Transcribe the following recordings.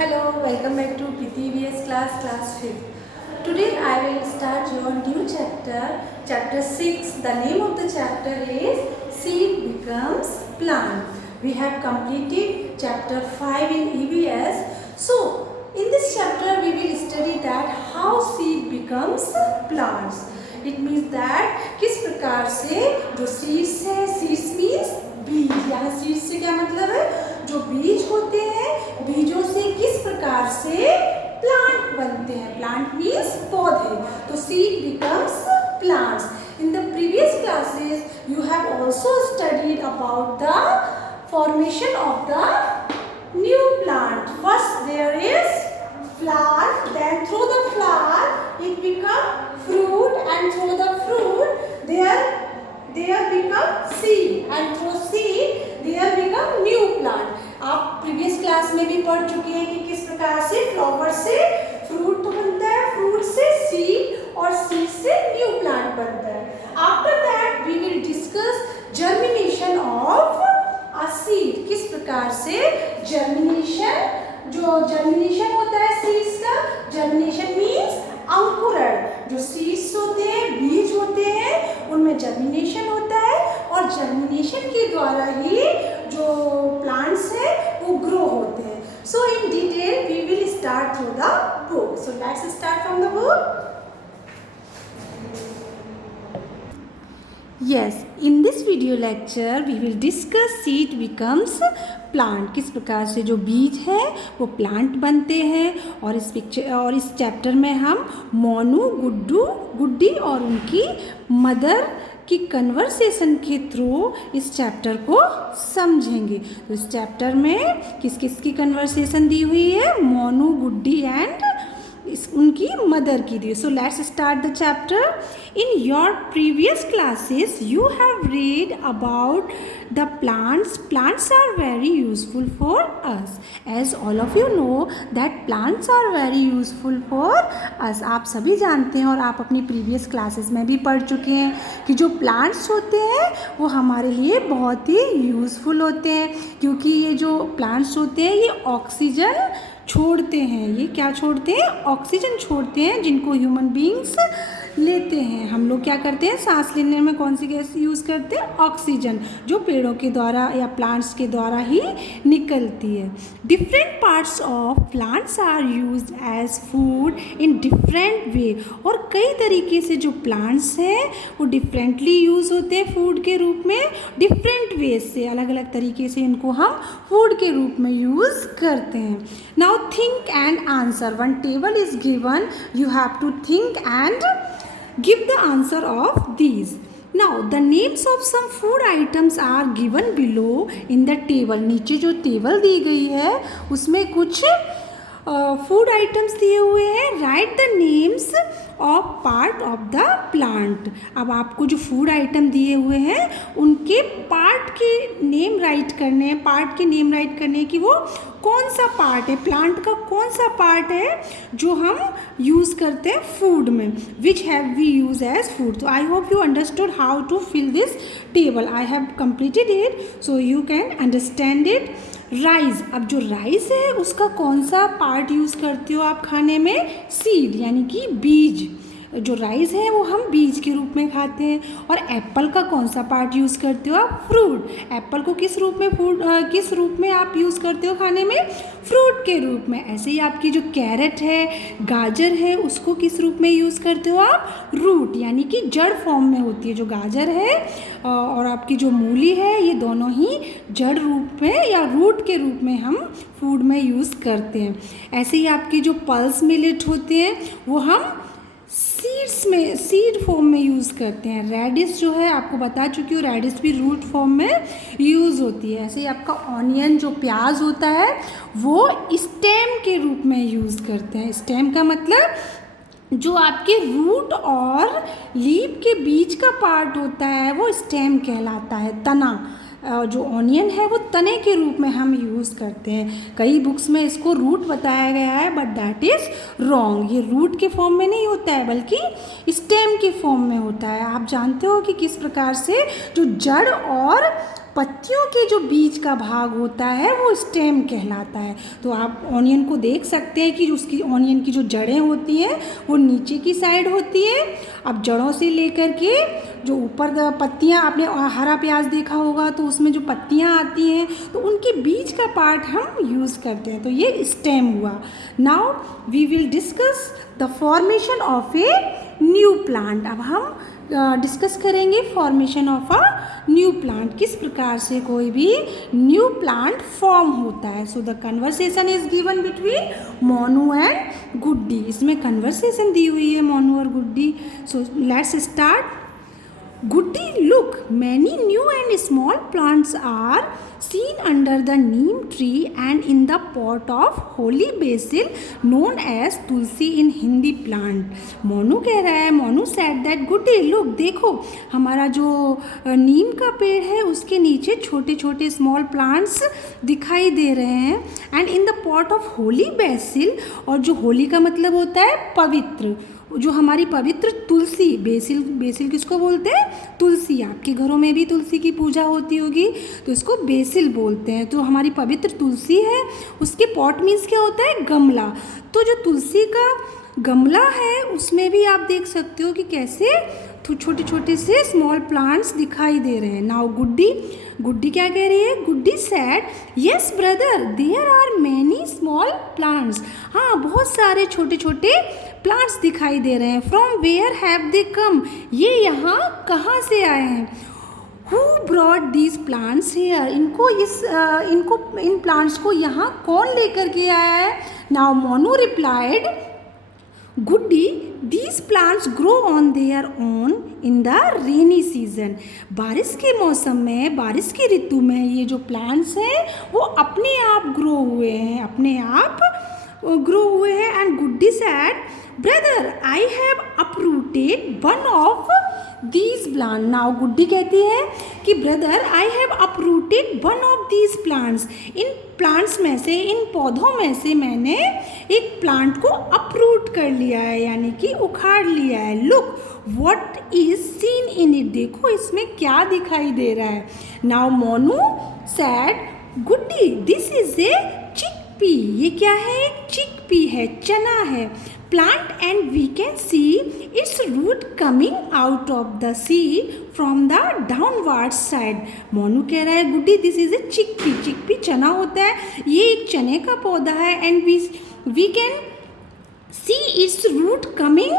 Hello, welcome back to PTVS class 5th. Today I will start your new chapter 6. The name of the chapter is Seed Becomes Plant. We have completed chapter 5 in EVS. So, in this chapter we will study that how seed becomes plants. It means that किस प्रकार से जो seeds है, seeds means बीज. यहाँ seeds से क्या मतलब है? जो बीज होते हैं, बीजों से किस प्रकार से प्लांट बनते हैं. प्लांट मीन्स पौधे. तो seed becomes plants. In the previous classes you have also studied about the formation of the new plant. First there is flower, then through the flower it become fruit, and through the fruit there become seed, and through seed there become new plant. आप previous class में भी पढ़ चुके हैं कि किस प्रकार से फ्लावर से फ्रूट बनता है, फ्रूट से सीड और सीड से न्यू प्लांट बनता है. After that we will discuss germination of a seed. किस प्रकार से जर्मिनेशन, जो जर्मिनेशन होता है सीड्स का, जर्मिनेशन मीन्स अंकुरण. जो सीड्स होते हैं, बीज होते हैं, उनमें जर्मिनेशन होता है और जर्मिनेशन के द्वारा ही जो प्लांट्स हैं वो ग्रो होते हैं. So in detail we will start through the book. So let's start from the book. Yes, in this video lecture we will discuss seed becomes plant. किस प्रकार से जो बीज है वो प्लांट बनते हैं. और इस चैप्टर में हम मोनू, गुड्डी और उनकी मदर की कन्वर्सेशन के थ्रू इस चैप्टर को समझेंगे. तो इस चैप्टर में किस किस की कन्वर्सेशन दी हुई है? मोनू, गुड्डी एंड उनकी मदर की दी. So let's start the chapter. In your previous classes you have read about the plants. Plants are very useful for us. As all of you know that plants are very useful for us. आप सभी जानते हैं और आप अपनी previous classes में भी पढ़ चुके हैं कि जो प्लांट्स होते हैं वो हमारे लिए बहुत ही यूजफुल होते हैं, क्योंकि ये जो प्लांट्स होते हैं ये ऑक्सीजन छोड़ते हैं. ये क्या छोड़ते हैं? ऑक्सीजन छोड़ते हैं, जिनको ह्यूमन बीइंग्स लेते हैं. हम लोग क्या करते हैं? सांस लेने में कौन सी गैस यूज़ करते हैं? ऑक्सीजन, जो पेड़ों के द्वारा या प्लांट्स के द्वारा ही निकलती है. Different parts of plants are used as food in different way. और कई तरीके से जो प्लांट्स हैं वो डिफरेंटली यूज़ होते हैं फूड के रूप में. डिफरेंट वे से, अलग अलग तरीके से इनको हम फूड के रूप में यूज़ करते हैं. Now think and answer. One table is given. You have to think and give the answer of these. Now the names of some food items are given below in the table. नीचे जो table दी गई है उसमें कुछ food items दिए हुए हैं. Right the names of part of the plant. अब आपको जो फूड आइटम दिए हुए हैं उनके पार्ट के नेम राइट करने हैं. पार्ट के नेम राइट करने की वो कौन सा पार्ट है, प्लांट का कौन सा पार्ट है जो हम यूज़ करते हैं फूड में, which have we use as food. तो I hope you understood how to fill this table. I have completed it so you can understand it. Rice. अब जो राइस है उसका कौन सा पार्ट यूज़ करते हो आप खाने में? सीड, यानी कि बीज. जो राइस है वो हम बीज के रूप में खाते हैं. और एप्पल का कौन सा पार्ट यूज़ करते हो आप? फ्रूट. एप्पल को किस रूप में किस रूप में आप यूज़ करते हो खाने में? फ्रूट के रूप में. ऐसे ही आपकी जो कैरेट है, गाजर है, उसको किस रूप में यूज़ करते हो आप? रूट, यानी कि जड़ फॉर्म में होती है. जो गाजर है और आपकी जो मूली है ये दोनों ही जड़ रूप में या रूट के रूप में हम फूड में यूज़ करते हैं. ऐसे ही आपके जो पल्स मिलेट होते हैं वो हम सीड फॉर्म में यूज़ करते हैं. रेडिश जो है आपको बता चुकी हूँ, रेडिश भी रूट फॉर्म में यूज़ होती है. ऐसे ही आपका ऑनियन, जो प्याज होता है, वो स्टेम के रूप में यूज़ करते हैं. स्टेम का मतलब जो आपके रूट और लीफ के बीच का पार्ट होता है वो स्टेम कहलाता है, तना. जो ऑनियन है वो तने के रूप में हम यूज़ करते हैं. कई बुक्स में इसको रूट बताया गया है, बट दैट इज़ रॉन्ग. ये रूट के फॉर्म में नहीं होता है बल्कि स्टेम के फॉर्म में होता है. आप जानते हो कि किस प्रकार से जो जड़ और पत्तियों के जो बीच का भाग होता है वो स्टेम कहलाता है। तो आप ऑनियन को देख सकते हैं कि उसकी ऑनियन की जो जड़ें होती हैं वो नीचे की साइड होती है। अब जड़ों से लेकर के जो ऊपर पत्तियां, आपने हरा प्याज देखा होगा तो उसमें जो पत्तियां आती हैं तो उनके बीच का पार्ट हम यूज़ करते हैं, तो ये स्टेम हुआ। Now we will discuss the formation of a new plant. अब हम डिस्कस करेंगे formation of a new plant, किस प्रकार से कोई भी न्यू प्लांट फॉर्म होता है। So the conversation is given between Monu and Guddi. इसमें कन्वर्सेशन दी हुई है मोनू और Guddi. So let's start. Goody, look, many new and small plants are seen under the neem tree and in the pot of holy basil known as tulsi in Hindi plant. Monu कह रहा है, Monu said that Goody, look, देखो हमारा जो नीम का पेड़ है उसके नीचे छोटे छोटे स्मॉल प्लांट्स दिखाई दे रहे हैं। And in the pot of holy basil, और जो होली का मतलब होता है पवित्र, जो हमारी पवित्र तुलसी, बेसिल, बेसिल किसको बोलते हैं? तुलसी। आपके घरों में भी तुलसी की पूजा होती होगी तो इसको बेसिल बोलते हैं। तो हमारी पवित्र तुलसी है, उसके पॉट मीन्स क्या होता है? गमला। तो जो तुलसी का गमला है उसमें भी आप देख सकते हो कि कैसे छोटे छोटे से स्मॉल प्लांट्स दिखाई दे रहे हैं। नाउ गुड्डी क्या कह रही है? Guddi said, yes brother, there are many small plants. हाँ, बहुत सारे छोटे छोटे प्लांट्स दिखाई दे रहे हैं। From where have they come, ये यहाँ कहाँ से आए हैं? Who brought these plants here, इन प्लांट्स को यहाँ कौन लेकर के आया है? Now Monu replied, Guddi, these plants grow on their own in the rainy season. बारिश के मौसम में, बारिश की ऋतु में ये जो प्लांट्स हैं वो अपने आप ग्रो हुए हैं, अपने आप ग्रो हुए हैं। And Guddi said, brother, I have uprooted one of these plant. Now Guddi कहती है कि brother, I have uprooted one of these plants. इन प्लांट्स में से, इन पौधों में से मैंने एक प्लांट को अपरूट कर लिया है, यानी कि उखाड़ लिया है। Look what is seen in it, देखो इसमें क्या दिखाई दे रहा है। Now Monu said, Guddi, this is a chickpea. ये क्या है? एक चिकपी है, चना है। Plant and we can see its root coming out of the seed from the downward side. Monu कह रहा है, Guddi, this is a chickpea. Chickpea चना होता है, ये एक चने का पौधा है। And we can see its root coming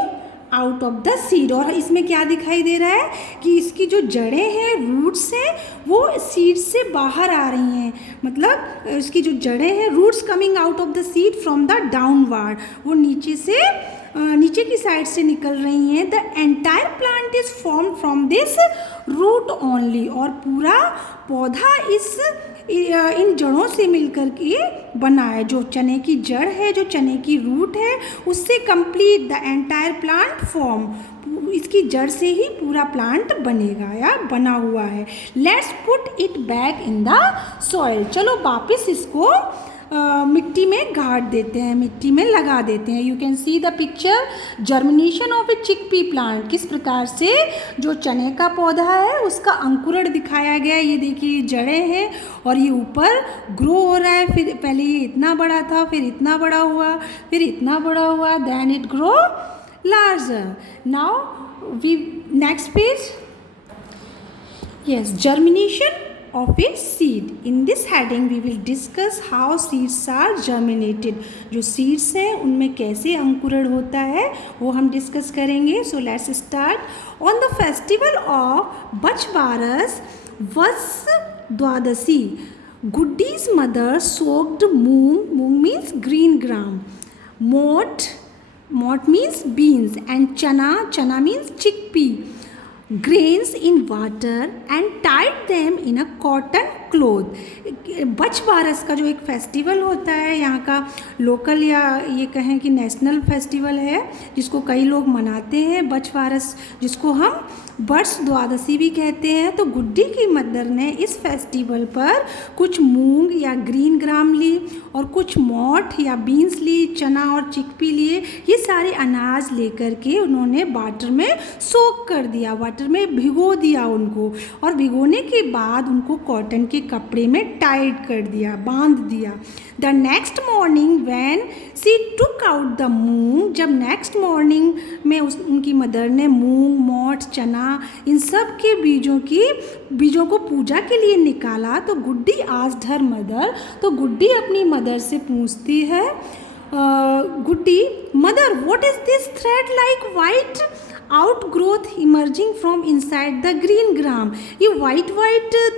out of the seed. और इसमें क्या दिखाई दे रहा है कि इसकी जो जड़ें हैं, रूट्स हैं, वो सीड से बाहर आ रही हैं। मतलब इसकी जो जड़ें हैं, roots coming out of the seed from the downward, वो नीचे की साइड से निकल रही हैं। The entire plant is form from this root only, और पूरा पौधा इन जड़ों से मिलकर के बना है। जो चने की जड़ है, जो चने की रूट है, उससे complete the entire plant form, इसकी जड़ से ही पूरा प्लांट बनेगा या बना हुआ है। Let's put it back in the soil. चलो वापस इसको मिट्टी में गाड़ देते हैं, मिट्टी में लगा देते हैं। You can see the picture, germination of A chickpea plant. किस प्रकार से जो चने का पौधा है उसका अंकुरण दिखाया गया है। ये देखिए जड़ें हैं और ये ऊपर ग्रो हो रहा है। फिर पहले ये इतना बड़ा था, फिर इतना बड़ा हुआ, फिर इतना बड़ा हुआ, then it grow larger. Now we next page. Yes, germination of a seed. In this heading we will discuss how seeds are germinated. जो seeds हैं उनमें कैसे अंकुरण होता है वो हम डिस्कस करेंगे। So let's start. On the festival of Bachbaras was Dwadasi, Guddi's mother soaked moong, moong means green gram, mot means beans, and chana means chickpea, grains in water and tied them in a cotton cloth. बच बारस का जो एक festival होता है, यहाँ का local या ये कहें कि नेशनल फेस्टिवल है जिसको कई लोग मनाते हैं, बच बारस, जिसको हम बर्ष द्वादशी भी कहते हैं। तो गुड्डी की मदर ने इस फेस्टिवल पर कुछ मूंग या ग्रीन ग्राम ली और कुछ मोठ या बीन्स ली, चना और चिकपी लिए। ये सारे अनाज लेकर के उन्होंने वाटर में सोक कर दिया, वाटर में भिगो दिया उनको, और भिगोने के बाद उनको कॉटन के कपड़े में टाइट कर दिया, बांध दिया। The next morning when she took out the moong, जब नेक्स्ट मॉर्निंग में उनकी मदर ने मूंग, मोठ, चना इन सब के बीजों को पूजा के लिए निकाला, तो गुड्डी आस्क्ड हर मदर, तो गुड्डी अपनी मदर से पूछती है, Guddi, mother what is this thread like white out growth emerging from inside the green gram. ये वाइट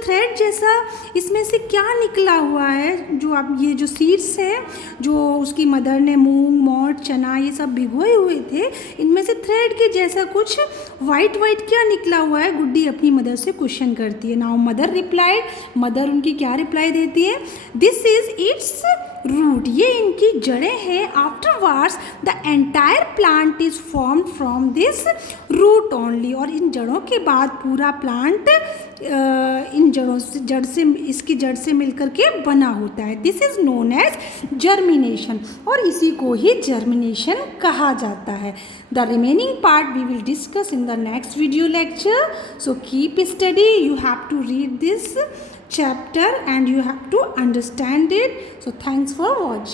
थ्रेड जैसा इसमें से क्या निकला हुआ है, जो आप ये जो सीड्स है जो उसकी मदर ने मूंग, मोठ, चना ये सब भिगोए हुए थे, इनमें से थ्रेड के जैसा कुछ वाइट क्या निकला हुआ है। गुड्डी अपनी मदर से क्वेश्चन करती है। नाउ मदर रिप्लाइड, मदर उनकी क्या रिप्लाई देती है, दिस इज इट्स रूट, ये इनकी जड़ें हैं। Afterwards the entire plant is formed from this root only, और इन जड़ों के बाद पूरा प्लांट इन इसकी जड़ से मिलकर के बना होता है। This is known as germination, और इसी को ही जर्मिनेशन कहा जाता है। The remaining part we will discuss in the next video lecture, so keep study, you have to read this chapter and you have to understand it. So thanks for watching.